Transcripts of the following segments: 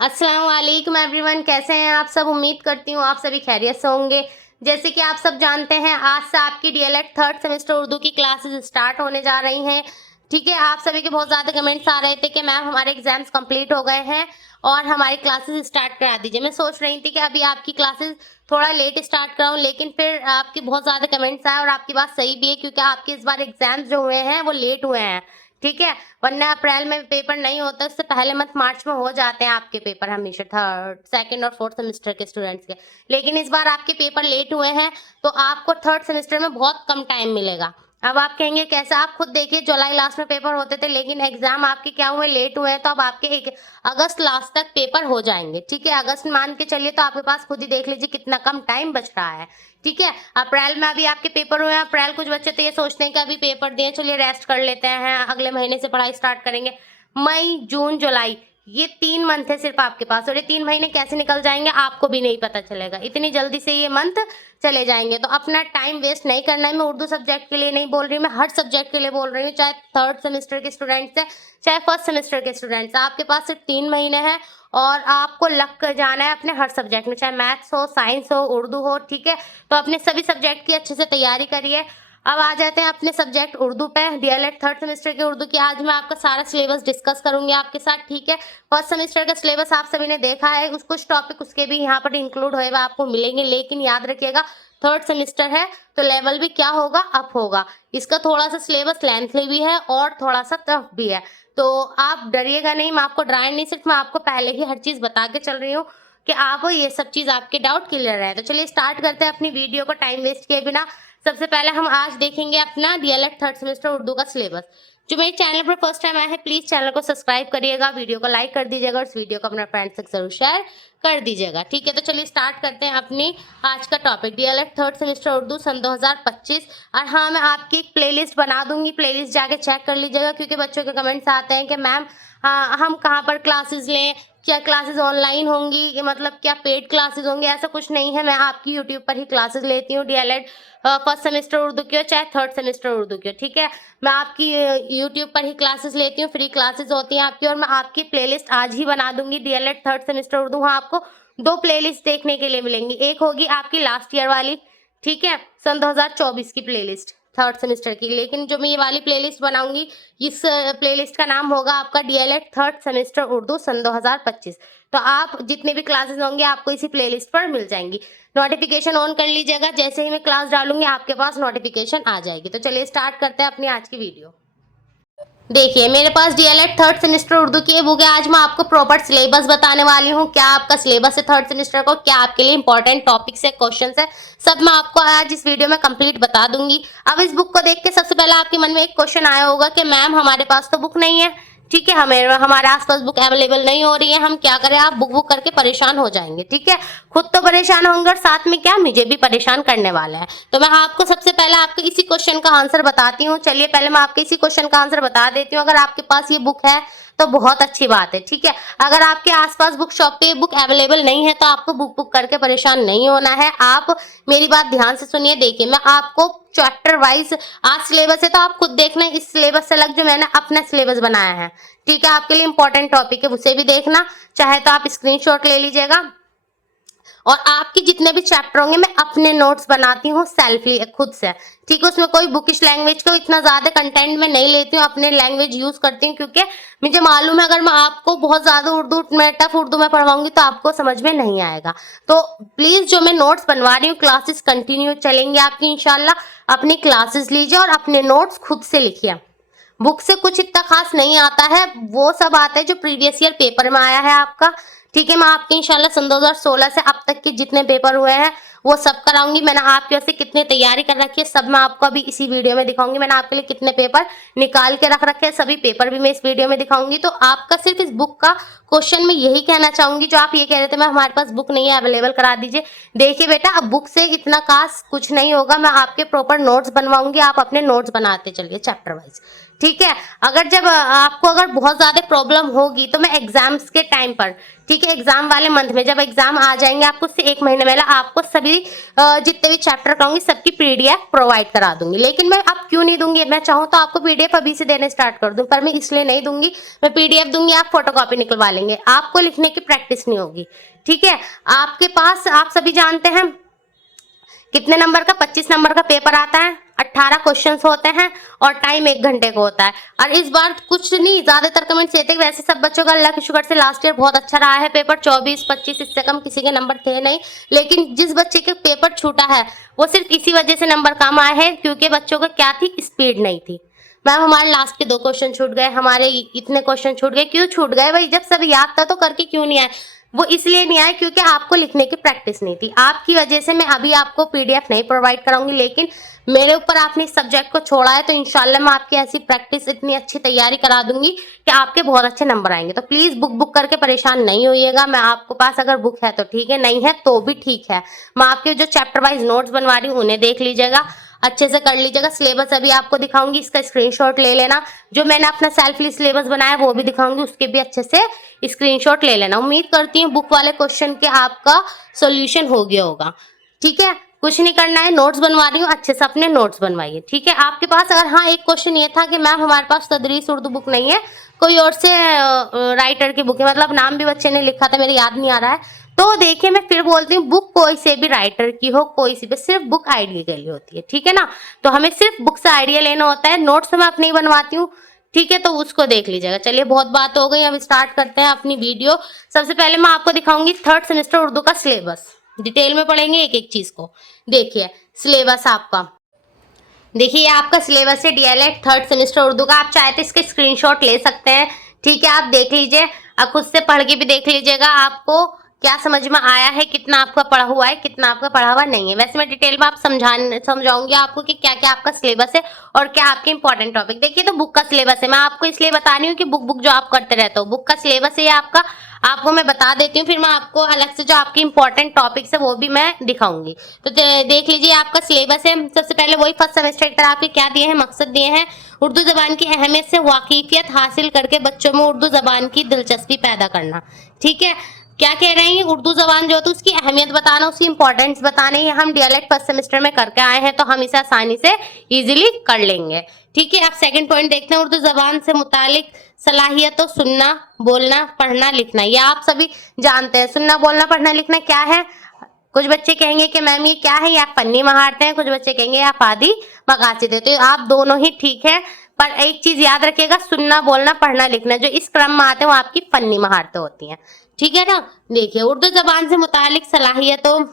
अस्सलाम वालेकुम एवरीवन, कैसे हैं आप सब। उम्मीद करती हूँ आप सभी खैरियत से होंगे। जैसे कि आप सब जानते हैं, आज से आपकी डीएलएड थर्ड सेमेस्टर उर्दू की क्लासेस स्टार्ट होने जा रही हैं। ठीक है, आप सभी के बहुत ज़्यादा कमेंट्स आ रहे थे कि मैम हमारे एग्जाम्स कंप्लीट हो गए हैं और हमारी क्लासेस स्टार्ट करा दीजिए। मैं सोच रही थी कि अभी आपकी क्लासेस थोड़ा लेट स्टार्ट कराऊं, लेकिन फिर आपके बहुत ज़्यादा कमेंट्स आए और आपकी बात सही भी है, क्योंकि आपके इस बार एग्जाम्स जो हुए हैं वो लेट हुए हैं। ठीक है, वरना अप्रैल में पेपर नहीं होता, उससे पहले मंथ मार्च में हो जाते हैं आपके पेपर, हमेशा थर्ड सेकंड और फोर्थ सेमेस्टर के स्टूडेंट्स के। लेकिन इस बार आपके पेपर लेट हुए हैं, तो आपको थर्ड सेमेस्टर में बहुत कम टाइम मिलेगा। अब आप कहेंगे कैसे, आप खुद देखिए जुलाई लास्ट में पेपर होते थे, लेकिन एग्जाम आपके क्या हुए, लेट हुए हैं। तो अब आपके अगस्त लास्ट तक पेपर हो जाएंगे। ठीक है, अगस्त मान के चलिए, तो आपके पास खुद ही देख लीजिए कितना कम टाइम बच रहा है। ठीक है, अप्रैल में अभी आपके पेपर हुए हैं। अप्रैल कुछ बच्चे तो ये सोचते हैं कि अभी पेपर दिए, चलिए रेस्ट कर लेते हैं, अगले महीने से पढ़ाई स्टार्ट करेंगे। मई जून जुलाई, ये 3 मंथ है सिर्फ आपके पास, और ये 3 महीने कैसे निकल जाएंगे आपको भी नहीं पता चलेगा। इतनी जल्दी से ये मंथ चले जाएंगे, तो अपना टाइम वेस्ट नहीं करना है। मैं उर्दू सब्जेक्ट के लिए नहीं बोल रही, मैं हर सब्जेक्ट के लिए बोल रही हूँ, चाहे थर्ड सेमेस्टर के स्टूडेंट्स हैं चाहे फर्स्ट सेमेस्टर के स्टूडेंट्स हैं। आपके पास सिर्फ 3 महीने हैं और आपको लग कर जाना है अपने हर सब्जेक्ट में, चाहे मैथ्स हो, साइंस हो, उर्दू हो। ठीक है, तो अपने सभी सब्जेक्ट की अच्छे से तैयारी करिए। अब आ जाते हैं अपने सब्जेक्ट उर्दू पे। डीएलएड थर्ड सेमेस्टर के उर्दू की आज मैं आपका सारा सिलेबस डिस्कस करूंगी आपके साथ। ठीक है, फर्स्ट सेमेस्टर का सिलेबस आप सभी ने देखा है, कुछ टॉपिक उसके भी यहाँ पर इंक्लूड हुए हुए आपको मिलेंगे, लेकिन याद रखिएगा थर्ड सेमेस्टर है तो लेवल भी क्या होगा, अप होगा। इसका थोड़ा सा सिलेबस लेंथली भी है और थोड़ा सा टफ भी है, तो आप डरिएगा नहीं। मैं आपको डराए नहीं, सिर्फ मैं आपको पहले ही हर चीज बता के चल रही हूँ कि आप ये सब चीज आपके डाउट क्लियर है। तो चलिए स्टार्ट करते हैं अपनी वीडियो को टाइम वेस्ट किए बिना। सबसे पहले हम आज देखेंगे अपना डीएलएड थर्ड सेमेस्टर उर्दू का सिलेबस। जो मेरे चैनल पर फर्स्ट टाइम आया है, प्लीज चैनल को सब्सक्राइब करिएगा, वीडियो को लाइक कर दीजिएगा और इस वीडियो को अपने फ्रेंड्स तक जरूर शेयर कर दीजिएगा। ठीक है, तो चलिए स्टार्ट करते हैं अपनी आज का topic, DElEd third semester Urdu सन 2025। और हाँ, मैं आपकी एक प्लेलिस्ट बना दूंगी, प्लेलिस्ट जाके चेक कर लीजिएगा, क्योंकि बच्चों के कमेंट्स आते हैं कि मैम हम कहाँ पर क्लासेस लें, क्या क्लासेस ऑनलाइन होंगी, मतलब क्या पेड क्लासेस होंगी। ऐसा कुछ नहीं है, मैं आपकी यूट्यूब पर ही क्लासेस लेती हूँ, डीएलएड फर्स्ट सेमेस्टर उर्दू की हो चाहे थर्ड सेमेस्टर उर्दू की हो। ठीक है, मैं आपकी यूट्यूब पर ही क्लासेस लेती हूँ, फ्री क्लासेस होती हैं आपकी, और मैं आपकी प्लेलिस्ट आज ही बना दूंगी डीएलएड थर्ड सेमेस्टर उर्दू। हाँ, आपको 2 प्लेलिस्ट देखने के लिए मिलेंगी, एक होगी आपकी लास्ट ईयर वाली, ठीक है, सन 2024 की प्लेलिस्ट थर्ड सेमेस्टर की, लेकिन जो मैं ये वाली प्लेलिस्ट बनाऊंगी, इस प्लेलिस्ट का नाम होगा आपका डीएलएड थर्ड सेमेस्टर उर्दू सन 2025। तो आप जितने भी क्लासेस होंगे आपको इसी प्लेलिस्ट पर मिल जाएंगी। नोटिफिकेशन ऑन कर लीजिएगा, जैसे ही मैं क्लास डालूंगी आपके पास नोटिफिकेशन आ जाएगी। तो चलिए स्टार्ट करते हैं अपनी आज की वीडियो। देखिए, मेरे पास डीएलएड थर्ड सेमेस्टर उर्दू की बुक है। आज मैं आपको प्रॉपर सिलेबस बताने वाली हूँ, क्या आपका सिलेबस है थर्ड सेमेस्टर को, क्या आपके लिए इंपॉर्टेंट टॉपिक्स है, क्वेश्चंस है, सब मैं आपको आज इस वीडियो में कंप्लीट बता दूंगी। अब इस बुक को देख के सबसे पहले आपके मन में एक क्वेश्चन आया होगा कि मैम हमारे पास तो बुक नहीं है। ठीक है, हमारे आसपास बुक अवेलेबल नहीं हो रही है, हम क्या करें। आप बुक बुक करके परेशान हो जाएंगे। ठीक है, खुद तो परेशान होंगे और साथ में क्या, मुझे भी परेशान करने वाला है। तो मैं आपको सबसे पहले आपके इसी क्वेश्चन का आंसर बताती हूँ। चलिए पहले मैं आपके इसी क्वेश्चन का आंसर बता देती हूँ। अगर आपके पास ये बुक है तो बहुत अच्छी बात है। ठीक है, अगर आपके आसपास बुक शॉप पे बुक अवेलेबल नहीं है तो आपको बुक बुक करके परेशान नहीं होना है। आप मेरी बात ध्यान से सुनिए। देखिए, मैं आपको चैप्टर वाइज, आज सिलेबस है तो आप खुद देखना, इस सिलेबस से अलग जो मैंने अपना सिलेबस बनाया है, ठीक है, आपके लिए इंपॉर्टेंट टॉपिक है, उसे भी देखना। चाहे तो आप स्क्रीनशॉट ले लीजिएगा। और आपके जितने भी चैप्टर होंगे मैं अपने नोट्स बनाती हूँ सेल्फली, खुद से। ठीक है, उसमें कोई बुकिश लैंग्वेज को इतना ज्यादा कंटेंट में नहीं लेती हूँ, अपने लैंग्वेज यूज करती हूँ, क्योंकि मुझे मालूम है अगर मैं आपको बहुत ज्यादा उर्दू में टफ उर्दू में पढ़वाऊंगी तो आपको समझ में नहीं आएगा। तो प्लीज जो मैं नोट्स बनवा रही हूँ, क्लासेस कंटिन्यू चलेंगे आपकी इंशाल्लाह। अपनी क्लासेस लीजिए और अपने नोट्स खुद से लिखिए। बुक से कुछ इतना खास नहीं आता है, वो सब आता है जो प्रीवियस ईयर पेपर में आया है आपका। ठीक है, मैं आपके इंशाल्लाह सन 2016 से अब तक के जितने पेपर हुए हैं वो सब कराऊंगी। मैंने आपके वैसे कितने तैयारी कर रखी है सब मैं आपको अभी इसी वीडियो में दिखाऊंगी। मैंने आपके लिए कितने पेपर निकाल के रख रखे हैं, सभी पेपर भी मैं इस वीडियो में दिखाऊंगी। तो आपका सिर्फ इस बुक का क्वेश्चन में यही कहना चाहूंगी, जो आप ये कह रहे थे मैं हमारे पास बुक नहीं है, अवेलेबल करा दीजिए। देखिए बेटा, अब बुक से इतना खास कुछ नहीं होगा, मैं आपके प्रॉपर नोट्स बनवाऊंगी, आप अपने नोट्स बनाते चलिए चैप्टर वाइज। ठीक है, अगर जब आपको अगर बहुत ज्यादा प्रॉब्लम होगी तो मैं एग्जाम्स के टाइम पर, ठीक है, एग्जाम वाले मंथ में जब एग्जाम आ जाएंगे आपको उससे 1 महीने पहले आपको सभी भी जितने भी चैप्टर कराऊंगी सबकी पीडीएफ प्रोवाइड करा दूंगी। लेकिन मैं अब क्यों नहीं दूंगी, मैं चाहूँ तो आपको पीडीएफ अभी से देने स्टार्ट कर दूं, पर मैं इसलिए नहीं दूंगी। मैं पीडीएफ दूंगी, आप फोटोकॉपी निकलवा लेंगे, आपको लिखने की प्रैक्टिस नहीं होगी। ठीक है, आपके पास आप सभी जानते हैं कितने नंबर का 25 नंबर का पेपर आता है, 18 क्वेश्चंस होते हैं और टाइम 1 घंटे का होता है। और इस बार कुछ नहीं, ज्यादातर कमेंट्स ये थे कि वैसे सब बच्चों का अल्लाह के शुक्र से लास्ट ईयर बहुत अच्छा रहा है पेपर, 24-25 इससे कम किसी के नंबर थे नहीं। लेकिन जिस बच्चे के पेपर छूटा है वो सिर्फ इसी वजह से नंबर कम आए हैं क्योंकि बच्चों का क्या थी, स्पीड नहीं थी। मैम हमारे लास्ट के 2 क्वेश्चन छूट गए, हमारे इतने क्वेश्चन छूट गए, क्यों छूट गए भाई? जब सब याद था तो करके क्यों नहीं आए? वो इसलिए नहीं आए क्योंकि आपको लिखने की प्रैक्टिस नहीं थी। आपकी वजह से मैं अभी आपको पीडीएफ नहीं प्रोवाइड कराऊंगी, लेकिन मेरे ऊपर आपने इस सब्जेक्ट को छोड़ा है तो इंशाल्लाह मैं आपकी ऐसी प्रैक्टिस, इतनी अच्छी तैयारी करा दूंगी कि आपके बहुत अच्छे नंबर आएंगे। तो प्लीज बुक करके परेशान नहीं होइएगा। मैं आपको पास अगर बुक है तो ठीक है, नहीं है तो भी ठीक है। मैं आपके जो चैप्टर वाइज नोट्स बनवा रही हूँ उन्हें देख लीजिएगा, अच्छे से कर लीजिएगा। सिलेबस अभी आपको दिखाऊंगी, इसका स्क्रीनशॉट ले लेना। जो मैंने अपना सेल्फली सिलेबस बनाया वो भी दिखाऊंगी, उसके भी अच्छे से स्क्रीनशॉट ले लेना। उम्मीद करती हूँ बुक वाले क्वेश्चन के आपका सॉल्यूशन हो गया होगा। ठीक है, कुछ नहीं करना है, नोट्स बनवा रही हूँ, अच्छे से अपने नोट्स बनवाइए। ठीक है, आपके पास अगर हाँ एक क्वेश्चन ये था कि मैम हमारे पास तदरीस उर्दू बुक नहीं है, कोई और से राइटर की बुक है, मतलब नाम भी बच्चे ने लिखा था मेरे याद नहीं आ रहा है, तो देखिए मैं फिर बोलती हूँ बुक कोई से भी राइटर की हो, कोई सी भी, सिर्फ बुक आइडिया के लिए होती है। ठीक है ना, तो हमें सिर्फ बुक से आइडिया लेना होता है, नोट्स मैं अपने ही बनवाती हूँ। ठीक है, तो उसको देख लीजिएगा। चलिए बहुत बात हो गई, अब स्टार्ट करते हैं अपनी वीडियो। सबसे पहले मैं आपको दिखाऊंगी 3rd सेमेस्टर उर्दू का सिलेबस, डिटेल में पढ़ेंगे एक एक चीज को। देखिए सिलेबस आपका, देखिए ये आपका सिलेबस है डीएलएड 3rd सेमेस्टर उर्दू का। आप चाहे तो इसके स्क्रीनशॉट ले सकते हैं। ठीक है, आप देख लीजिए, आप खुद से पढ़ के भी देख लीजिएगा आपको क्या समझ में आया है, कितना आपका पढ़ा हुआ है, कितना आपका पढ़ा हुआ नहीं है। वैसे मैं डिटेल में आप समझाऊंगी आपको कि क्या क्या आपका सिलेबस है और क्या आपके इंपॉर्टेंट टॉपिक। देखिए तो बुक का सिलेबस है, मैं आपको इसलिए बता रही हूँ कि बुक जो आप करते रहते हो, बुक का सिलेबस है आपका, आपको मैं बता देती हूँ, फिर मैं आपको अलग से जो आपके इंपॉर्टेंट टॉपिक्स है वो भी मैं दिखाऊंगी। तो देख लीजिए आपका सिलेबस है। सबसे पहले वही फर्स्ट सेमेस्टर की तरह आपके क्या दिए हैं, मकसद दिए हैं, उर्दू जबान की अहमियत से वाकिफियत हासिल करके बच्चों में उर्दू जबान की दिलचस्पी पैदा करना। ठीक है, क्या कह रहे हैं, उर्दू जबान जो तो उसकी अहमियत बताना, उसकी इंपॉर्टेंस बताना। ये हम डीएलएड फर्स्ट सेमेस्टर में करके आए हैं तो हम इसे आसानी से इजीली कर लेंगे। ठीक है, अब सेकंड पॉइंट देखते हैं, उर्दू जबान से मुतालिक सलाहियतों, सुनना बोलना पढ़ना लिखना। ये आप सभी जानते हैं, सुनना बोलना पढ़ना लिखना क्या है। कुछ बच्चे कहेंगे कि मैम ये क्या है, ये आप फन्नी महारतें हैं, कुछ बच्चे कहेंगे आप आदि मकासिद है। तो आप दोनों ही ठीक है, पर एक चीज याद रखिएगा, सुनना बोलना पढ़ना लिखना जो इस क्रम में आते हैं वो आपकी फन्नी महारतें होती हैं। ठीक है ना, देखिए उर्दू जबान से मुतालिक सलाहियतों,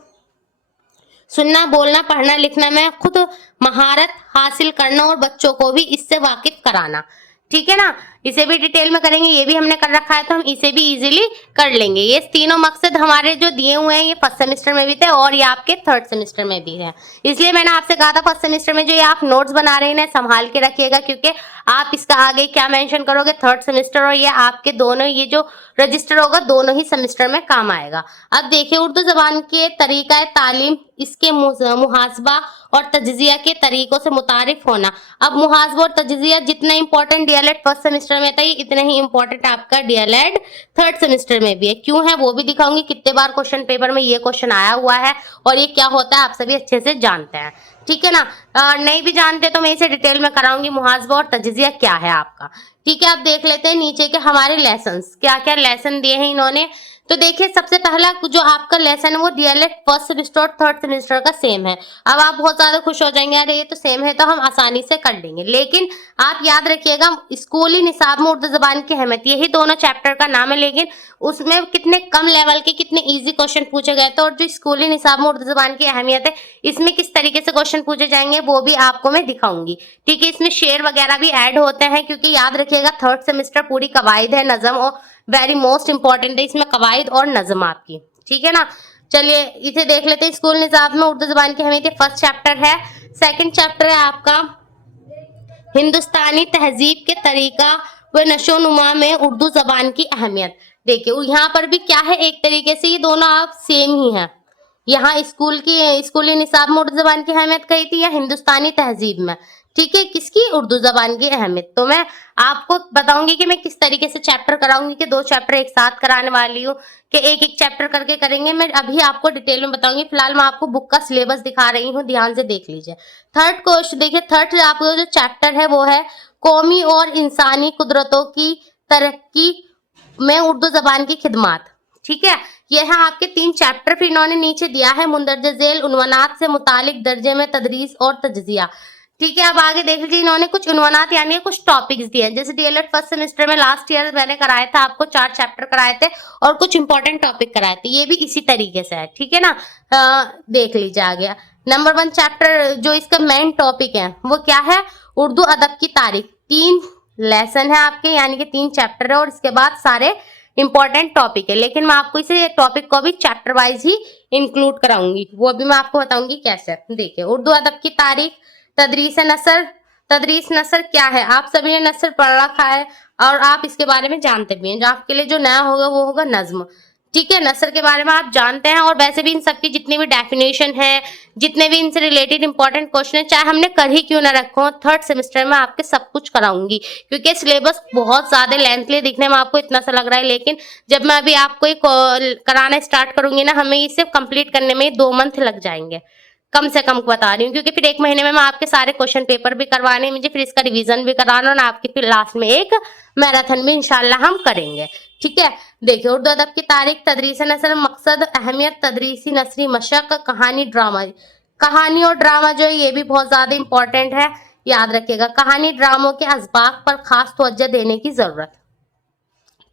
सुनना बोलना पढ़ना लिखना में खुद महारत हासिल करना और बच्चों को भी इससे वाकिफ कराना। ठीक है ना, इसे भी डिटेल में करेंगे, ये भी हमने कर रखा है तो हम इसे भी इजीली कर लेंगे। ये तीनों मकसद हमारे जो दिए हुए हैं ये फर्स्ट सेमेस्टर में भी थे और ये आपके 3rd सेमेस्टर में भी है। इसलिए मैंने आपसे कहा था फर्स्ट सेमेस्टर में जो ये आप नोट्स बना रहे हैं संभाल के रखिएगा, क्योंकि आप इसका आगे क्या मेंशन करोगे 3rd सेमेस्टर और ये आपके दोनों ये जो रजिस्टर होगा दोनों ही सेमेस्टर में काम आएगा। अब देखिए उर्दू जबान के तरीका तालीम, इसके मुहासबा और तज्जिया के तरीकों से मुतारिफ होना। अब मुहासबा और तज्जिया जितना इंपॉर्टेंट डीएलएड फर्स्ट सेमेस्टर में था इतना ही इंपॉर्टेंट आपका डीएलएड 3rd सेमेस्टर में भी है। क्यों है वो भी दिखाऊंगी, कितने बार क्वेश्चन पेपर में ये क्वेश्चन आया हुआ है और ये क्या होता है आप सभी अच्छे से जानते हैं। ठीक है ना, नहीं भी जानते तो मैं इसे डिटेल में कराऊंगी, मुहासबा और तज्जिया क्या है आपका। ठीक है, अब देख लेते हैं नीचे के हमारे लेसन्स, क्या क्या लेसन दिए हैं इन्होंने। तो देखिए सबसे पहला जो आपका लेसन है वो डीएलएड फर्स्ट सेमेस्टर और 3rd सेमेस्टर का सेम है। अब आप बहुत ज्यादा खुश हो जाएंगे, अरे ये तो सेम है तो हम आसानी से कर लेंगे, लेकिन आप याद रखिएगा स्कूली निसाब में उर्दू जबान की अहमियत, यही दोनों चैप्टर का नाम है, लेकिन उसमें कितने कम लेवल के कितने इजी क्वेश्चन पूछे गए थे और जो स्कूली निसाब में उर्दू जबान की अहमियत है इसमें किस तरीके से क्वेश्चन पूछे जाएंगे वो भी आपको मैं दिखाऊंगी। ठीक है, इसमें शेर वगैरह भी ऐड होते हैं क्योंकि याद रखिएगा 3rd सेमेस्टर पूरी कवायद है, नज़म और वेरी मोस्ट इंपॉर्टेंट है इसमें कवायद और नज़म आपकी। ठीक है ना, चलिए इसे देख लेते हैं। स्कूल निज़ाम में उर्दू जबान की अहमियत फर्स्ट चैप्टर है। सेकंड चैप्टर है आपका हिंदुस्तानी तहजीब के तरीका व नशो नुमा में उर्दू जबान की अहमियत। देखिए यहाँ पर भी क्या है, एक तरीके से ये दोनों आप सेम ही हैं। यहाँ स्कूली निसाब में उर्दू जबान की अहमियत कही थी या हिंदुस्तानी तहजीब में, ठीक है, किसकी? उर्दू जबान की अहमियत। तो मैं आपको बताऊंगी कि मैं किस तरीके से चैप्टर कराऊंगी, कि 2 चैप्टर एक साथ कराने वाली हूँ, कि एक-एक चैप्टर करके करेंगे। मैं अभी आपको डिटेल में बताऊंगी। फिलहाल मैं आपको बुक का सिलेबस दिखा रही हूँ, ध्यान से देख लीजिए। थर्ड क्वेश्चन देखिए, थर्ड आपका जो चैप्टर है वो है कौमी और इंसानी कुदरतों की तरक्की में उर्दू जबान की खिदमात। ठीक है, ये है आपके 3 चैप्टर। फिर इन्होंने नीचे दिया है मुंदरजे झेल उन्वानात से मुतालिक दर्जे में तदरीस और तज्जिया। ठीक है, अब आगे देख लीजिए, इन्होंने कुछ उन्वानात यानी कुछ टॉपिक्स दिए हैं। जैसे डीएलएड फर्स्ट सेमेस्टर में लास्ट ईयर मैंने कराया था, आपको 4 चैप्टर कराए थे और कुछ इंपॉर्टेंट टॉपिक कराए थे। ये भी इसी तरीके से है, ठीक है ना। देख लीजिए आ गया नंबर 1 चैप्टर। जो इसका मेन टॉपिक है वो क्या है? उर्दू अदब की तारीख। 3 लेसन है आपके, यानी कि 3 चैप्टर है और इसके बाद सारे इंपॉर्टेंट टॉपिक है। लेकिन मैं आपको इसे टॉपिक को भी चैप्टर वाइज ही इंक्लूड कराऊंगी, वो अभी मैं आपको बताऊंगी कैसे। देखिए, उर्दू अदब की तारीख, तदरीस नसर। तदरीस नसर क्या है? आप सभी ने नसर पढ़ रखा है और आप इसके बारे में जानते भी हैं। जो आपके लिए जो नया होगा वो होगा नज्म। ठीक है, नसर के बारे में आप जानते हैं और वैसे भी इन सबकी जितनी भी डेफिनेशन है, जितने भी इनसे रिलेटेड इंपॉर्टेंट क्वेश्चन है, चाहे हमने कर ही क्यों ना रखो, थर्ड सेमेस्टर में आपके सब कुछ कराऊंगी। क्योंकि सिलेबस बहुत ज्यादा लेंथली दिखने में आपको इतना सा लग रहा है, लेकिन जब मैं अभी आपको एक कराना स्टार्ट करूंगी ना, हमें इसे कंप्लीट करने में 2 मंथ लग जाएंगे, कम से कम बता रही हूँ। क्योंकि फिर 1 महीने में मैं आपके सारे क्वेश्चन पेपर भी करवाने मुझे, फिर इसका रिवीजन भी कराना और आपके फिर लास्ट में एक मैराथन भी इंशाल्लाह हम करेंगे। ठीक है, देखिए, उर्दू अदब की तारीख, तदरीस नसर, मकसद, अहमियत, तदरीसी नसरी मशक, कहानी, ड्रामा। कहानी और ड्रामा जो है ये भी बहुत ज्यादा इंपॉर्टेंट है, याद रखिएगा। कहानी ड्रामों के असबाब पर खास तवज्जो देने की जरूरत।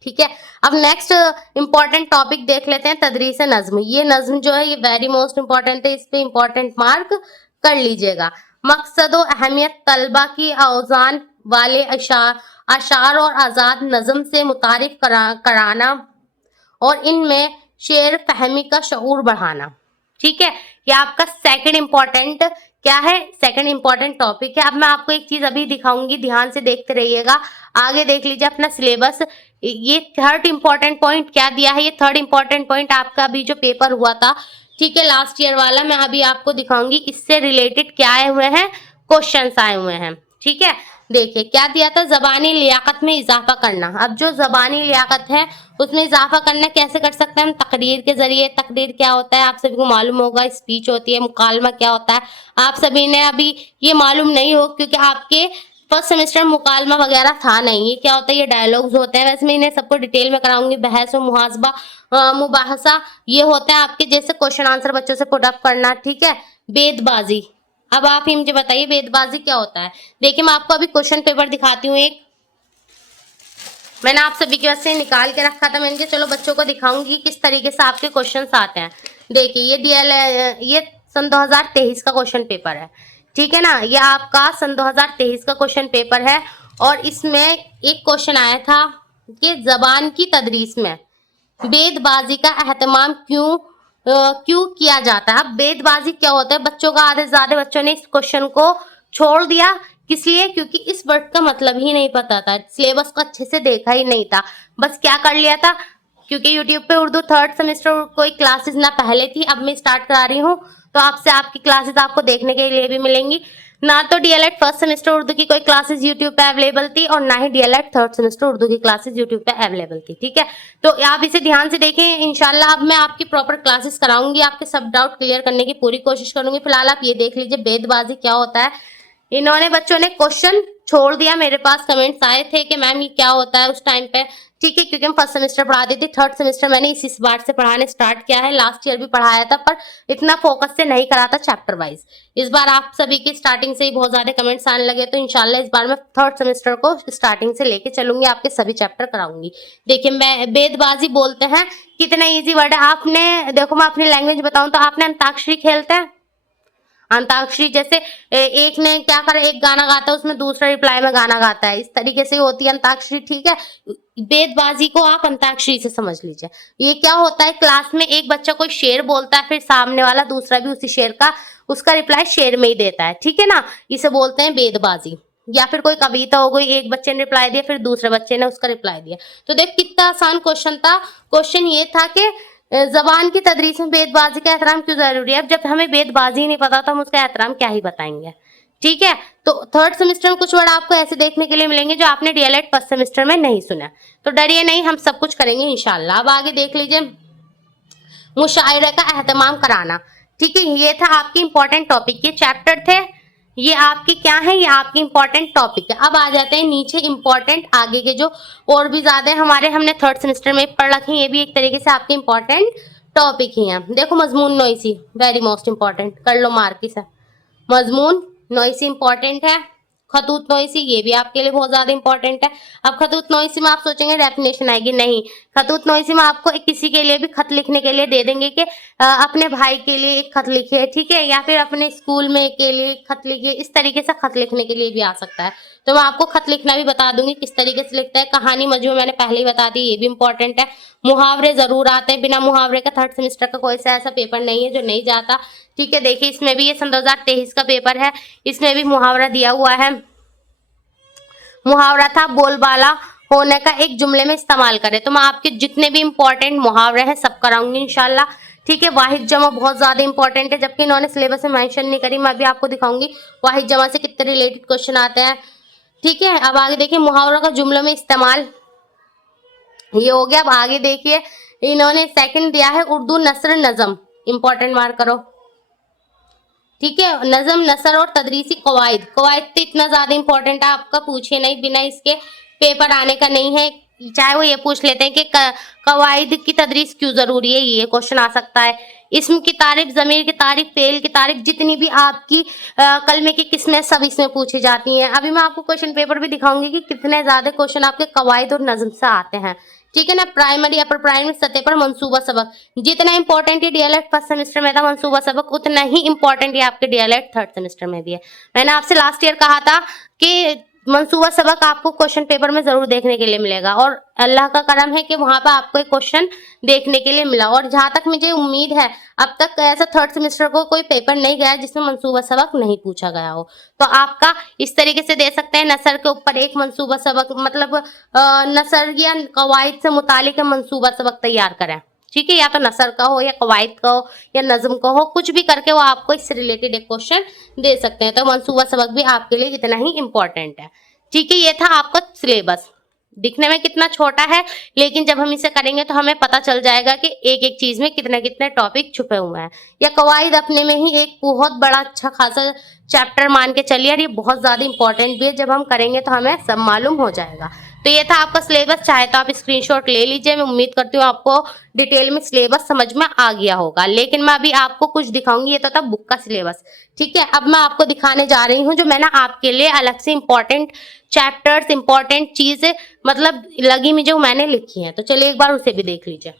ठीक है, अब नेक्स्ट इंपॉर्टेंट टॉपिक देख लेते हैं, तदरीस नज्म। ये नज्म जो है ये वेरी मोस्ट इंपॉर्टेंट है, इस पे इंपॉर्टेंट मार्क कर लीजिएगा। मकसद और अहमियत, तलबा की औजान वाले अशार और आजाद नज्म से मुतारिफ कराना और इनमें शेर फहमी का शऊर बढ़ाना। ठीक है, ये आपका सेकंड इंपॉर्टेंट क्या है? सेकंड इंपॉर्टेंट टॉपिक है। अब मैं आपको एक चीज अभी दिखाऊंगी, ध्यान से देखते रहिएगा। आगे देख लीजिए अपना सिलेबस। ये थर्ड इंपॉर्टेंट पॉइंट क्या दिया है? ये थर्ड इंपॉर्टेंट पॉइंट आपका अभी जो पेपर हुआ था, ठीक है, लास्ट ईयर वाला, मैं अभी आपको दिखाऊंगी इससे रिलेटेड क्या आए हुए हैं, क्वेश्चंस आए हुए हैं। ठीक है, देखिए क्या दिया था, जबानी लियाकत में इजाफा करना। अब जो जबानी लियाकत है उसमें इजाफा करना कैसे कर सकते हैं हम? तकरीर के जरिए। तकरीर क्या होता है आप सभी को मालूम होगा, स्पीच होती है। मुकालमा क्या होता है आप सभी ने अभी ये मालूम नहीं हो, क्योंकि आपके फर्स्ट सेमेस्टर मुकालमा वगैरह था नहीं। ये क्या होता है? ये डायलॉग्स होते हैं। वैसे मैं इन्हें सबको डिटेल में कराऊंगी। बहस और मुहासबा, मुबाहसा, ये होता है आपके जैसे क्वेश्चन आंसर बच्चों से पुट अप करना। ठीक है, बेदबाजी। अब आप ही मुझे बताइए बेदबाजी क्या होता है? देखिए, मैं आपको अभी क्वेश्चन पेपर दिखाती हूँ। एक मैंने आप सभी के वास्ते निकाल के रखा था, मैंने कहा चलो बच्चों को दिखाऊंगी किस तरीके से आपके क्वेश्चंस आते हैं। देखिए, ये सन 2023 का क्वेश्चन पेपर है। ठीक है ना, ये आपका सन 2023 का क्वेश्चन पेपर है और इसमें एक क्वेश्चन आया था कि जबान की तदरीस में बेदबाजी का एहतमाम क्यों किया जाता है। अब बेदबाजी क्या होता है? बच्चों का आधे से ज्यादा बच्चों ने इस क्वेश्चन को छोड़ दिया। किस लिए? क्योंकि इस वर्ड का मतलब ही नहीं पता था, सिलेबस को अच्छे से देखा ही नहीं था, बस क्या कर लिया था, क्योंकि यूट्यूब पे उर्दू थर्ड सेमेस्टर कोई क्लासेस ना पहले थी, अब मैं स्टार्ट करा रही हूँ, तो आपसे आपकी क्लासेस आपको देखने के लिए भी मिलेंगी। ना तो डीएलएड फर्स्ट सेमेस्टर उर्दू की कोई क्लासेस यूट्यूब पे अवेलेबल थी और ना ही डीएलएड थर्ड सेमेस्टर उर्दू की क्लासेस यूट्यूब पे अवेलेबल थी। ठीक है, तो आप इसे ध्यान से देखें। इंशाल्लाह अब मैं आपकी प्रॉपर क्लासेस कराऊंगी, आपके सब डाउट क्लियर करने की पूरी कोशिश करूंगी। फिलहाल आप ये देख लीजिए बेदबाजी क्या होता है। इन्होंने बच्चों ने क्वेश्चन छोड़ दिया, मेरे पास कमेंट्स आए थे कि मैम ये क्या होता है उस टाइम पे। ठीक है, क्योंकि हम फर्स्ट सेमेस्टर पढ़ाती थी, थर्ड सेमेस्टर मैंने इसी बार से पढ़ाने स्टार्ट किया है। लास्ट ईयर भी पढ़ाया था पर इतना फोकस से नहीं करा था चैप्टर वाइज। इस बार आप सभी की स्टार्टिंग से ही बहुत ज्यादा कमेंट्स आने लगे, तो इंशाल्लाह इस बार मैं थर्ड सेमेस्टर को स्टार्टिंग से लेके चलूंगी, आपके सभी चैप्टर कराऊंगी। देखिए, मैं बेदबाजी बोलते हैं, कितना ईजी वर्ड है। आपने देखो, मैं अपनी लैंग्वेज बताऊं तो आपने अंताक्षरी खेलते हैं। अंताक्षरी जैसे एक ने क्या करा, एक गाना गाता है उसमें दूसरा रिप्लाई में गाना गाता है, इस तरीके से होती है अंताक्षरी। ठीक है, बेदबाजी को आप अंताक्षरी से समझ लीजिए। ये क्या होता है, क्लास में एक बच्चा कोई शेर बोलता है, फिर सामने वाला दूसरा भी उसी शेर का उसका रिप्लाई शेर में ही देता है। ठीक है ना, इसे बोलते हैं बेदबाजी। या फिर कोई कविता हो गई, एक बच्चे ने रिप्लाई दिया फिर दूसरे बच्चे ने उसका रिप्लाई दिया। तो देख कितना आसान क्वेश्चन था। क्वेश्चन ये था कि जबान की तदरीस में बेदबाजी का एहतराम क्यों जरूरी है। अब जब हमें बेदबाजी नहीं पता तो हम उसका एहतराम क्या ही बताएंगे। ठीक है। तो थर्ड सेमेस्टर में कुछ वर्ड आपको ऐसे देखने के लिए मिलेंगे जो आपने डीएलएड फर्स्ट सेमेस्टर में नहीं सुना, तो डरिए नहीं, हम सब कुछ करेंगे इंशाल्लाह। अब आगे देख लीजिए, मुशायरे का एहतमाम कराना। ठीक है, ये था आपकी इंपॉर्टेंट टॉपिक, ये चैप्टर थे, ये आपकी क्या है, ये आपकी इंपॉर्टेंट टॉपिक है। अब आ जाते हैं नीचे इंपॉर्टेंट आगे के जो और भी ज्यादा हमारे हमने थर्ड सेमेस्टर में पढ़ रखे हैं, ये भी एक तरीके से आपके इंपॉर्टेंट टॉपिक ही हैं। देखो मजमून नोइसी, वेरी मोस्ट इंपॉर्टेंट, कर लो मार्क से। मजमून नोइसी इंपॉर्टेंट है, खतूत नोइसी ये भी आपके लिए बहुत ज्यादा इंपॉर्टेंट है। अब खतूत नोइसी में आप सोचेंगे डेफिनेशन आएगी, नहीं, खतूत नोइसी में आपको किसी के लिए भी खत लिखने के लिए दे देंगे कि अपने भाई के लिए एक खत लिखिए, ठीक है, या फिर अपने स्कूल में के लिए एक खत लिखिए, इस तरीके से खत लिखने के लिए भी आ सकता है। तो मैं आपको खत लिखना भी बता दूंगी किस तरीके से लिखता है। कहानी मजमून मैंने पहले ही बता दी, ये भी इंपॉर्टेंट है। मुहावरे जरूर आते हैं, बिना मुहावरे का थर्ड सेमेस्टर का कोई सा ऐसा पेपर नहीं है जो नहीं जाता। ठीक है, देखिए इसमें भी ये सन 2023 का पेपर है, इसमें भी मुहावरा दिया हुआ है। मुहावरा था बोलबाला होने का एक जुमले में इस्तेमाल करें, तो मैं आपके जितने भी इंपॉर्टेंट मुहावरे हैं सब कराऊंगी इंशाल्लाह। ठीक है, वाहिद जमा बहुत ज्यादा इंपॉर्टेंट है, जबकि इन्होंने सिलेबस में मेंशन नहीं करी, मैं भी आपको दिखाऊंगी वाहिद जमा से कितने रिलेटेड क्वेश्चन आते हैं। ठीक है, अब आगे देखिए मुहावरा का जुमलों में इस्तेमाल, ये हो गया। अब आगे देखिए इन्होंने सेकंड दिया है उर्दू नसर नजम, इंपॉर्टेंट मार्क करो। ठीक है, नजम नसर और तदरीसी कवायद, कवायद तो इतना ज्यादा इंपॉर्टेंट है आपका पूछिए नहीं, बिना इसके पेपर आने का नहीं है। चाहे वो ये पूछ लेते हैं कि कवायद की तदरीस क्यों जरूरी है, ये क्वेश्चन आ सकता है। इस्म की तारीफ, जमीर की तारीफ, फेल की तारीफ, जितनी भी आपकी कलमे की किस्में सब इसमें पूछी जाती हैं। अभी मैं आपको क्वेश्चन पेपर भी दिखाऊंगी कि कितने ज्यादा क्वेश्चन आपके कवायद और नज्म से आते हैं। ठीक है ना, प्राइमरी अपर प्राइमरी सतह पर मंसूबा सबक, जितना इंपॉर्टेंट ये डीएलएड फर्स्ट सेमेस्टर में था मंसूबा सबक, उतना ही इंपॉर्टेंट ये आपके डीएलएड थर्ड सेमेस्टर में भी है। मैंने आपसे लास्ट ईयर कहा था कि मंसूबा सबक आपको क्वेश्चन पेपर में जरूर देखने के लिए मिलेगा, और अल्लाह का करम है कि वहां पर आपको एक क्वेश्चन देखने के लिए मिला। और जहां तक मुझे उम्मीद है अब तक ऐसा थर्ड सेमेस्टर को कोई पेपर नहीं गया जिसमें मंसूबा सबक नहीं पूछा गया हो। तो आपका इस तरीके से दे सकते हैं, नसर के ऊपर एक मंसूबा सबक, मतलब नसर या कवायद से मुतालिक मंसूबा सबक तैयार करें। ठीक है, या तो नसर का हो या कवायद का हो या नज्म का हो, कुछ भी करके वो आपको इससे रिलेटेड एक क्वेश्चन दे सकते हैं। तो मंसूबा सबक भी आपके लिए इतना ही इंपॉर्टेंट है। ठीक है, ये था आपका सिलेबस, दिखने में कितना छोटा है, लेकिन जब हम इसे करेंगे तो हमें पता चल जाएगा कि एक एक चीज में कितने कितने टॉपिक छुपे हुए हैं। या कवायद अपने में ही एक बहुत बड़ा अच्छा खासा चैप्टर मान के चलिए, और ये बहुत ज्यादा इंपॉर्टेंट भी है, जब हम करेंगे तो हमें सब मालूम हो जाएगा। तो ये था आपका सिलेबस, चाहे तो आप स्क्रीनशॉट ले लीजिए। मैं उम्मीद करती हूँ आपको डिटेल में सिलेबस समझ में आ गया होगा, लेकिन मैं अभी आपको कुछ दिखाऊंगी। ये तो था बुक का सिलेबस। ठीक है, अब मैं आपको दिखाने जा रही हूँ जो मैंने आपके लिए अलग से इंपॉर्टेंट चैप्टर्स, इंपॉर्टेंट चीजें मतलब लगी मुझे, मैंने लिखी है, तो चलिए एक बार उसे भी देख लीजिए।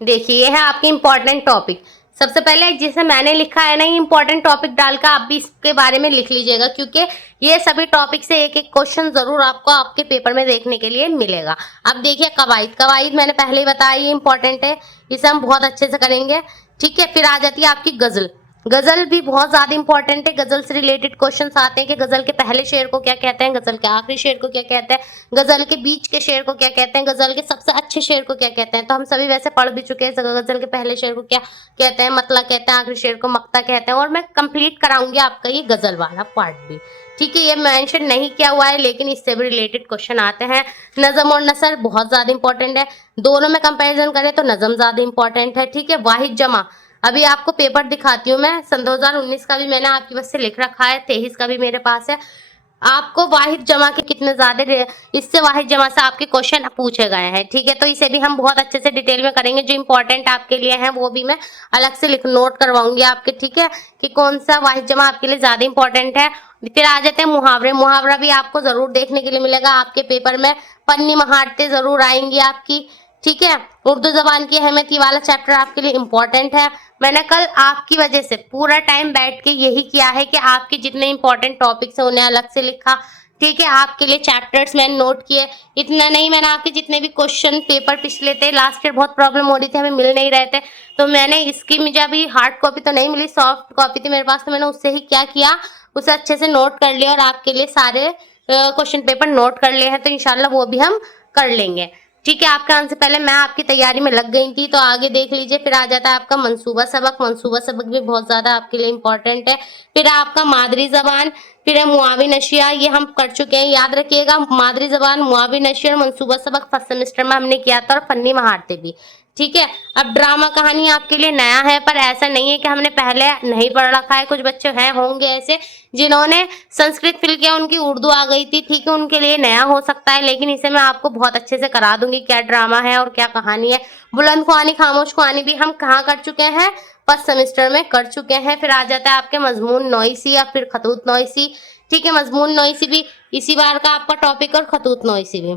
देखिए ये है आपके इंपॉर्टेंट टॉपिक। सबसे पहले जिसे मैंने लिखा है ना, ये इंपॉर्टेंट टॉपिक डालकर आप भी इसके बारे में लिख लीजिएगा, क्योंकि ये सभी टॉपिक से एक एक क्वेश्चन जरूर आपको आपके पेपर में देखने के लिए मिलेगा। अब देखिए कवायद, कवायद मैंने पहले ही बताया ये इंपॉर्टेंट है, इसे हम बहुत अच्छे से करेंगे। ठीक है, फिर आ जाती है आपकी गजल। गजल भी बहुत ज्यादा इंपॉर्टेंट है, गजल से रिलेटेड क्वेश्चंस आते हैं कि गजल के पहले शेर को क्या कहते हैं, गजल के आखिरी शेर को क्या कहते हैं, गजल के बीच के शेर को क्या कहते हैं, गजल के सबसे अच्छे शेर को क्या कहते हैं। तो हम सभी वैसे पढ़ भी चुके हैं, गजल के पहले शेर को क्या कहते हैं, मतला कहते हैं, आखिरी शेर को मक्ता कहते हैं, और मैं कंप्लीट कराऊंगी आपका ये गजल वाला पार्ट भी। ठीक है, ये मेंशन नहीं किया हुआ है, लेकिन इससे भी रिलेटेड क्वेश्चन आते हैं। नजम और नसर बहुत ज्यादा इंपॉर्टेंट है, दोनों में कंपैरिजन करें तो नजम ज्यादा इंपॉर्टेंट है। ठीक है, वाहिद जमा, अभी आपको पेपर दिखाती हूँ मैं, सन 2019 का भी मैंने आपकी बस से लिख रखा है, 23 का भी मेरे पास है। आपको वाहिद जमा के कितने ज्यादा, इससे वाहिद जमा से आपके क्वेश्चन पूछे गए हैं। ठीक है, तो इसे भी हम बहुत अच्छे से डिटेल में करेंगे, जो इंपॉर्टेंट आपके लिए है वो भी मैं अलग से नोट करवाऊंगी आपके। ठीक है, कि कौन सा वाहिद जमा आपके लिए ज्यादा इंपॉर्टेंट है। फिर आ जाते हैं मुहावरे, मुहावरा भी आपको जरूर देखने के लिए मिलेगा आपके पेपर में, पन्नी महारतें जरूर आएंगी आपकी। ठीक है, उर्दू जबान की अहमियत वाला चैप्टर आपके लिए इंपॉर्टेंट है। मैंने कल आपकी वजह से पूरा टाइम बैठ के यही किया है कि आपके जितने इंपॉर्टेंट टॉपिक्स हैं उन्हें अलग से लिखा। ठीक है, आपके लिए चैप्टर्स मैंने नोट किए, इतना नहीं, मैंने आपके जितने भी क्वेश्चन पेपर पिछले थे, लास्ट ईयर बहुत प्रॉब्लम हो रही थी, हमें मिल नहीं रहे थे, तो मैंने इसकी, मुझे अभी हार्ड कॉपी तो नहीं मिली, सॉफ्ट कॉपी थी मेरे पास, तो मैंने उससे ही क्या किया, उसे अच्छे से नोट कर लिया और आपके लिए सारे क्वेश्चन पेपर नोट कर लिए हैं, तो इंशाल्लाह वो भी हम कर लेंगे। ठीक है, आपके आने से पहले मैं आपकी तैयारी में लग गई थी, तो आगे देख लीजिए। फिर आ जाता है आपका मंसूबा सबक। मंसूबा सबक भी बहुत ज़्यादा आपके लिए इम्पोर्टेंट है। फिर आपका मादरी ज़बान, फिर है मुआविन अशिया, ये हम कर चुके हैं, याद रखिएगा। मादरी ज़बान, मुआविन अशिया और मंसूबा सबक फर्स्ट सेमेस्टर में हमने किया था, और फन्नी महारतें भी। ठीक है, अब ड्रामा कहानी आपके लिए नया है, पर ऐसा नहीं है कि हमने पहले नहीं पढ़ रखा है। कुछ बच्चे हैं होंगे ऐसे जिन्होंने संस्कृत फिल किया, उनकी उर्दू आ गई थी, ठीक है, उनके लिए नया हो सकता है, लेकिन इसे मैं आपको बहुत अच्छे से करा दूंगी क्या ड्रामा है और क्या कहानी है। बुलंद खुआनी खामोश खुआनी भी हम कहाँ कर चुके हैं, फर्स्ट सेमेस्टर में कर चुके हैं। फिर आ जाता है आपके मजमून नोइसी या फिर खतूत नोइसी। ठीक है, मजमून नोइसी भी इसी बार का आपका टॉपिक, और खतूत नोइसी भी।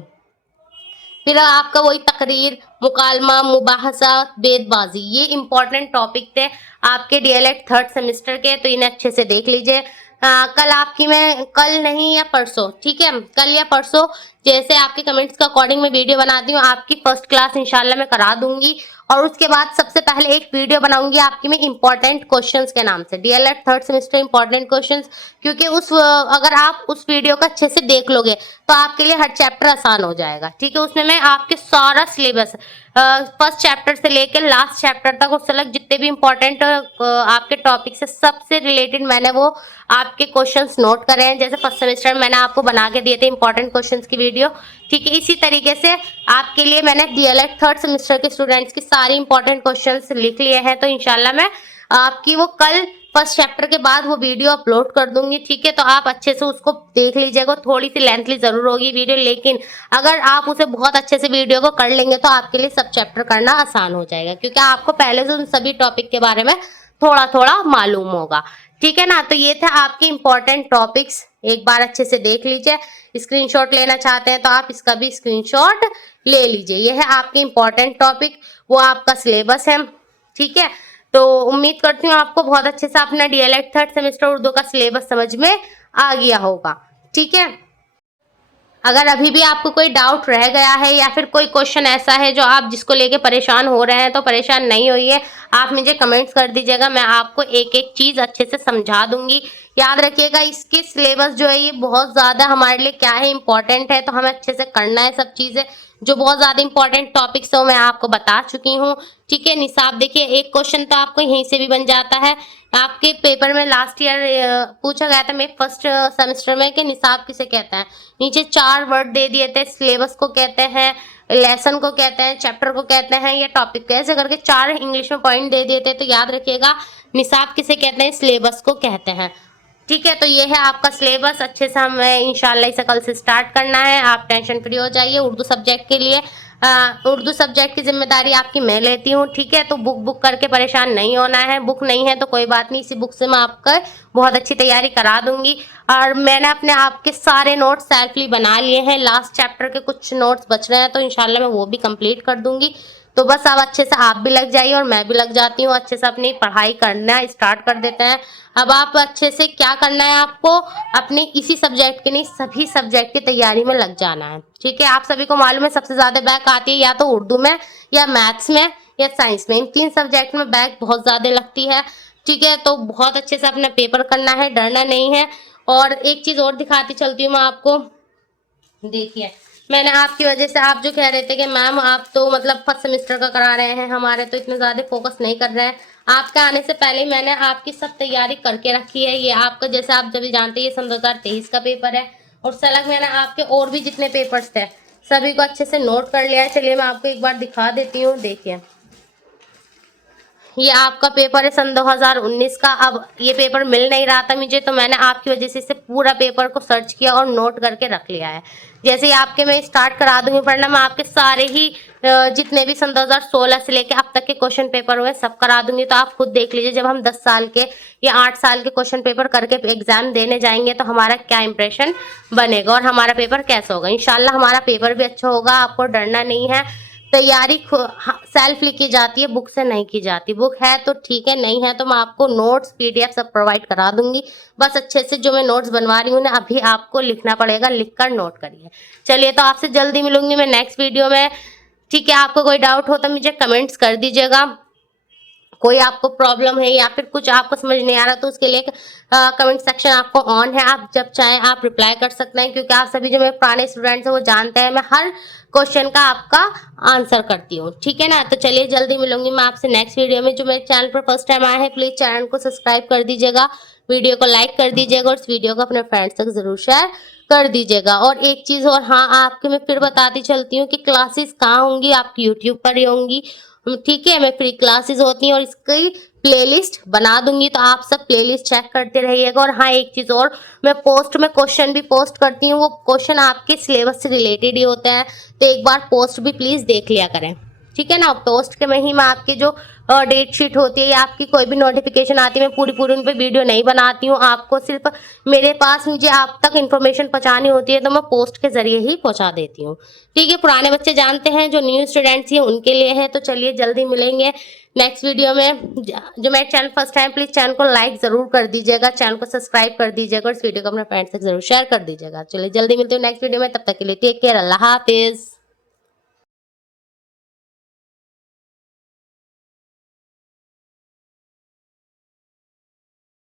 फिर आपका वही तकरीर, मुकालमा, मुबाहसा, बेदबाजी, ये इंपॉर्टेंट टॉपिक थे आपके डीएलएड थर्ड सेमेस्टर के, तो इन्हें अच्छे से देख लीजिए। कल आपकी मैं, कल नहीं या परसों, ठीक है, कल या परसों जैसे आपके कमेंट्स के अकॉर्डिंग मैं वीडियो बनाती हूँ, आपकी फर्स्ट क्लास इंशाल्लाह मैं करा दूंगी। और उसके बाद सबसे पहले एक वीडियो बनाऊंगी आपकी मैं इंपॉर्टेंट क्वेश्चंस के नाम से, DElEd third semester important questions, क्योंकि अगर आप उस वीडियो को अच्छे से देख लोगे तो आपके लिए हर चैप्टर आसान हो जाएगा। ठीक है, उसमें मैं आपके सारा सिलेबस फर्स्ट चैप्टर से लेकर लास्ट चैप्टर तक, उससे अलग जितने भी इंपॉर्टेंट आपके टॉपिक से सबसे रिलेटेड मैंने वो आपके क्वेश्चंस नोट करे हैं। जैसे फर्स्ट सेमेस्टर में मैंने आपको बना के दिए थे इंपॉर्टेंट क्वेश्चंस की वीडियो, ठीक है, इसी तरीके से आपके लिए मैंने डीएलएड थर्ड सेमेस्टर के स्टूडेंट्स की सारी इंपॉर्टेंट क्वेश्चंस लिख लिए हैं। तो इंशाल्लाह मैं आपकी वो कल फर्स्ट चैप्टर के बाद वो वीडियो अपलोड कर दूंगी। ठीक है, तो आप अच्छे से उसको देख लीजिएगा। थोड़ी सी लेंथली जरूर होगी वीडियो, लेकिन अगर आप उसे बहुत अच्छे से वीडियो को कर लेंगे तो आपके लिए सब चैप्टर करना आसान हो जाएगा, क्योंकि आपको पहले से उन सभी टॉपिक के बारे में थोड़ा थोड़ा मालूम होगा। ठीक है ना, तो ये थे आपके इंपॉर्टेंट टॉपिक्स, एक बार अच्छे से देख लीजिए। स्क्रीनशॉट लेना चाहते हैं तो आप इसका भी स्क्रीनशॉट ले लीजिए। ये है आपके इंपॉर्टेंट टॉपिक, वो आपका सिलेबस है। ठीक है, तो उम्मीद करती हूँ आपको बहुत अच्छे से अपना डीएलएड थर्ड सेमेस्टर उर्दू का सिलेबस समझ में आ गया होगा। ठीक है, अगर अभी भी आपको कोई डाउट रह गया है या फिर कोई क्वेश्चन ऐसा है जो आप जिसको लेके परेशान हो रहे हैं, तो परेशान नहीं होइए, आप मुझे कमेंट्स कर दीजिएगा, मैं आपको एक एक चीज अच्छे से समझा दूंगी। याद रखिएगा, इसकी सिलेबस जो है ये बहुत ज्यादा हमारे लिए क्या है, इंपॉर्टेंट है, तो हमें अच्छे से करना है सब चीजें। जो बहुत ज्यादा इंपॉर्टेंट टॉपिक्स है मैं आपको बता चुकी हूँ। ठीक है, निसाब देखिए, एक क्वेश्चन तो आपको यहीं से भी बन जाता है। आपके पेपर में लास्ट ईयर पूछा गया था मेरे फर्स्ट सेमेस्टर में कि निसाब किसे कहते हैं। नीचे 4 वर्ड दे दिए थे, सिलेबस को कहते हैं, लेसन को कहते हैं, चैप्टर को कहते हैं, या टॉपिक को, ऐसे करके 4 इंग्लिश में पॉइंट दे दिए थे। तो याद रखिएगा, निसाब किसे कहते हैं, सिलेबस को कहते हैं। ठीक है, तो ये है आपका सिलेबस, अच्छे से हमें इंशाल्लाह इसे कल से स्टार्ट करना है। आप टेंशन फ्री हो जाइए। उर्दू सब्जेक्ट के लिए उर्दू सब्जेक्ट की जिम्मेदारी आपकी मैं लेती हूँ। ठीक है, तो बुक करके परेशान नहीं होना है। बुक नहीं है तो कोई बात नहीं, इसी बुक से मैं आपका बहुत अच्छी तैयारी करा दूंगी। और मैंने अपने आपके सारे नोट्स सेल्फली बना लिए हैं। लास्ट चैप्टर के कुछ नोट्स बच रहे हैं, तो इंशाल्लाह मैं वो भी कंप्लीट कर दूंगी। तो बस अब अच्छे से आप भी लग जाइए और मैं भी लग जाती हूँ, अच्छे से अपनी पढ़ाई करना स्टार्ट कर देते हैं। अब आप अच्छे से क्या करना है, आपको अपने इसी सब्जेक्ट के नहीं सभी सब्जेक्ट की तैयारी में लग जाना है। ठीक है, आप सभी को मालूम है सबसे ज्यादा बैक आती है या तो उर्दू में, या मैथ्स में, या साइंस में। इन 3 सब्जेक्ट में बैक बहुत ज्यादा लगती है। ठीक है, तो बहुत अच्छे से अपना पेपर करना है, डरना नहीं है। और एक चीज और दिखाती चलती हूँ मैं आपको, देखिए, मैंने आपकी वजह से, आप जो कह रहे थे कि मैम आप तो मतलब फर्स्ट सेमेस्टर का करा रहे हैं, हमारे तो इतने ज़्यादा फोकस नहीं कर रहे हैं। आपके आने से पहले मैंने आपकी सब तैयारी करके रखी है। ये आपका, जैसे आप जब जानते हैं, ये सन 2023 का पेपर है, और सलग मैंने आपके और भी जितने पेपर्स थे सभी को अच्छे से नोट कर लिया है। चलिए मैं आपको एक बार दिखा देती हूँ। देखिए, ये आपका पेपर है सन 2019 का। अब ये पेपर मिल नहीं रहा था मुझे, तो मैंने आपकी वजह से इसे पूरा पेपर को सर्च किया और नोट करके रख लिया है। जैसे ही आपके मैं स्टार्ट करा दूंगी पढ़ना, मैं आपके सारे ही जितने भी सन 2016 से लेके अब तक के क्वेश्चन पेपर हुए सब करा दूंगी। तो आप खुद देख लीजिए, जब हम 10 साल के या 8 साल के क्वेश्चन पेपर करके एग्जाम देने जाएंगे तो हमारा क्या इंप्रेशन बनेगा और हमारा पेपर कैसा होगा। इंशाल्लाह हमारा पेपर भी अच्छा होगा, आपको डरना नहीं है। तैयारी सेल्फ लिखी जाती है, बुक से नहीं की जाती। बुक है तो ठीक है, नहीं है तो मैं आपको नोट्स पीडीएफ सब प्रोवाइड करा दूंगी। बस अच्छे से जो मैं नोट्स बनवा रही हूँ ना, अभी आपको लिखना पड़ेगा, लिखकर नोट करिए। चलिए, तो आपसे जल्दी मिलूंगी मैं नेक्स्ट वीडियो में। ठीक है, आपको कोई डाउट हो तो मुझे कमेंट्स कर दीजिएगा। कोई आपको प्रॉब्लम है या फिर कुछ आपको समझ नहीं आ रहा, तो उसके लिए कमेंट सेक्शन आपको ऑन है, आप जब चाहें आप रिप्लाई कर सकते हैं। क्योंकि आप सभी जो मेरे पुराने स्टूडेंट्स हैं वो जानते हैं, मैं हर क्वेश्चन का आपका आंसर करती हूँ, ठीक है ना। तो चलिए जल्दी मिलूंगी मैं आपसे नेक्स्ट वीडियो में। जो मेरे चैनल पर फर्स्ट टाइम आए हैं प्लीज चैनल को सब्सक्राइब कर दीजिएगा, वीडियो को लाइक कर दीजिएगा और इस वीडियो को अपने फ्रेंड्स तक जरूर शेयर कर दीजिएगा। और एक चीज और, हाँ आपके मैं फिर बताती चलती हूँ कि क्लासेस कहाँ होंगी, आपकी यूट्यूब पर ही होंगी, ठीक है। मैं फ्री क्लासेस होती हैं और इसकी प्लेलिस्ट बना दूंगी, तो आप सब प्लेलिस्ट चेक करते रहिएगा। और हाँ एक चीज और, मैं पोस्ट में क्वेश्चन भी पोस्ट करती हूँ, वो क्वेश्चन आपके सिलेबस से रिलेटेड ही होते हैं, तो एक बार पोस्ट भी प्लीज देख लिया करें, ठीक है ना। पोस्ट के में ही मैं आपकी जो डेट शीट होती है या आपकी कोई भी नोटिफिकेशन आती है, मैं पूरी पूरी उन पर वीडियो नहीं बनाती हूँ। आपको सिर्फ मेरे पास मुझे आप तक इन्फॉर्मेशन पहुंचानी होती है तो मैं पोस्ट के जरिए ही पहुंचा देती हूँ, ठीक है। पुराने बच्चे जानते हैं, जो न्यू स्टूडेंट्स हैं उनके लिए है। तो चलिए जल्दी मिलेंगे नेक्स्ट वीडियो में। जो मेरे channel first time, please channel को लाइक जरूर कर दीजिएगा, चैनल को सब्सक्राइब कर दीजिएगा और इस वीडियो को अपने फ्रेंड्स तक जरूर शेयर कर दीजिएगा। चलिए जल्दी मिलते हैं नेक्स्ट वीडियो में, तब तक के लिए टेक केयर, अल्लाह हाफिज।